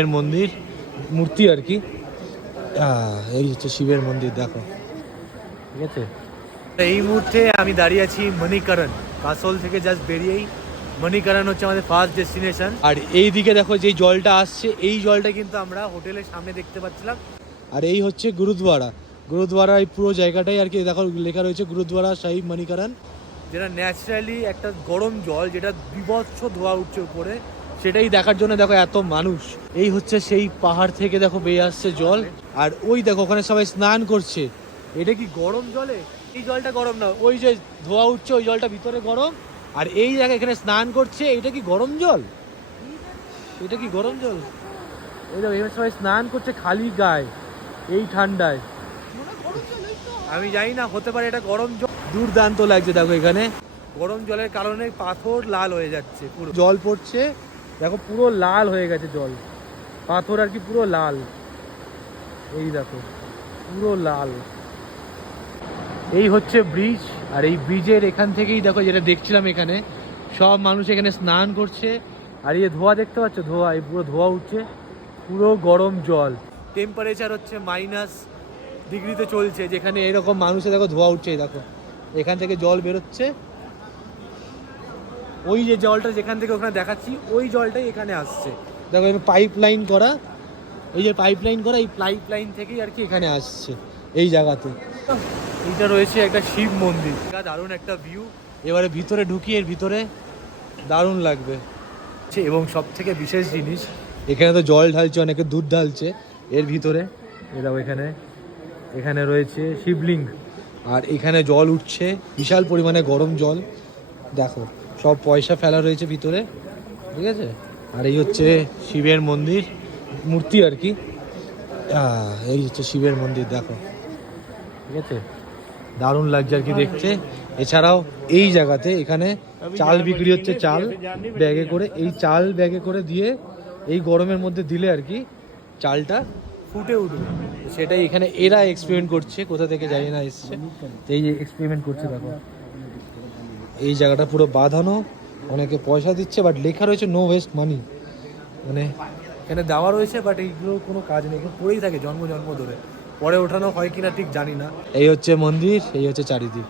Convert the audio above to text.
এর মন্দির মূর্তি আর কি। এই হচ্ছে শিবের মন্দির, দেখো, ঠিক আছে। এই মুহূর্তে আমি দাঁড়িয়ে আছি মণিকরণ, কাসল থেকে জাস্ট বেরিয়েই মণিকরণ হচ্ছে আমাদের ফার্স্ট ডেস্টিনেশন। আর এই দিকে দেখো যেই জলটা আসছে, এই জলটা কিন্তু আমরা হোটেলের সামনে দেখতে পাচ্ছিলাম। আর এই হচ্ছে গুরুদ্বারা এই পুরো জায়গাটাই আর কি দেখো লেখা রয়েছে গুরুদ্বারা সাহিব মণিকরণ, যেটা ন্যাচারালি একটা গরম জল, যেটা বিভৎস ধোয়া উঠছে উপরে, সেটাই দেখার জন্য দেখো এত মানুষ। এই হচ্ছে সেই পাহাড় থেকে দেখো বেয়ে আসছে জল, আর ওই দেখো ওখানে সবাই স্নান করছে। এটা কি গরম জলে? এই জলটা গরম না, ওই যে ধোয়া উঠছে ওই জলটা ভিতরে গরম, আর এই জায়গায় এখানে স্নান করছে, এটা কি গরম জল? এটা কি গরম জল? এই দেখো এখানে সবাই স্নান করছে খালি গায়ে এই ঠান্ডায়। আমি জানি না, হতে পারে এটা গরম জল। দুর্দান্ত লাগছে দেখো, এখানে গরম জলের কারণে পাথর লাল হয়ে যাচ্ছে, পুরো জল পড়ছে দেখো, পুরো লাল হয়ে গেছে জল, পাথর আর কি পুরো লাল। এই দেখো পুরো লাল। এই হচ্ছে ব্রিজ, আর এই ব্রিজের এখান থেকেই দেখো যেটা দেখছিলাম, এখানে সব মানুষ এখানে স্নান করছে। আর এই ধোয়া দেখতে পাচ্ছ, ধোয়া, এই পুরো ধোয়া উঠছে, পুরো গরম জল। টেম্পারেচার হচ্ছে -ডিগ্রিতে চলছে, যেখানে এরকম মানুষে দেখো ধোয়া উঠছে। দেখো এখান থেকে জল বেরোচ্ছে, ওই যে জলটা যেখান থেকে ওখানে দেখাচ্ছি, ওই জলটাই এখানে আসছে। দেখো পাইপ লাইন করা, এই যে পাইপ লাইন করা, এই পাইপ লাইন থেকেই আর কি এখানে আসছে এই জায়গাতে। এইটা রয়েছে একটা শিব মন্দির, দারুণ একটা ভিউ। এবারে ভিতরে ঢুকি, এর ভিতরে দারুণ লাগবে। এবং সব থেকে বিশেষ জিনিস, এখানে তো জল ঢালছে, অনেকে দুধ ঢালছে এর ভিতরে। এরাও এখানে রয়েছে শিবলিঙ্গ, আর এখানে জল উঠছে বিশাল পরিমাণে গরম জল। দেখো সব পয়সা ফেলা রয়েছে ভিতরে, ঠিক আছে। আর এই হচ্ছে শিবের মন্দির মূর্তি আর কি। এই হচ্ছে শিবের মন্দির, দেখো, ঠিক আছে। দারুণ লাগছে আর কি দেখতে। এছাড়াও এই জায়গাতে এখানে চাল বিক্রি হচ্ছে, চাল ব্যাগে করে, এই চাল ব্যাগে করে দিয়ে এই গরমের মধ্যে দিলে আর কি চালটা ফুটে উঠবে, সেটাই এখানে এরা এক্সপেরিমেন্ট করছে, কোথা থেকে জানি না এসছে, এই যে এক্সপেরিমেন্ট করছে। দেখো এই জায়গাটা পুরো বাঁধানো, অনেকে পয়সা দিচ্ছে, বাট লেখা রয়েছে নো ওয়েস্ট মানি, মানে এখানে দেওয়া রয়েছে, বাট এইগুলোর কোনো কাজ নেই, এগুলো পড়েই থাকে জন্ম ধরে, পরে ওঠানো হয় কিনা ঠিক জানি না। এই হচ্ছে মন্দির, এই হচ্ছে চারিদিক।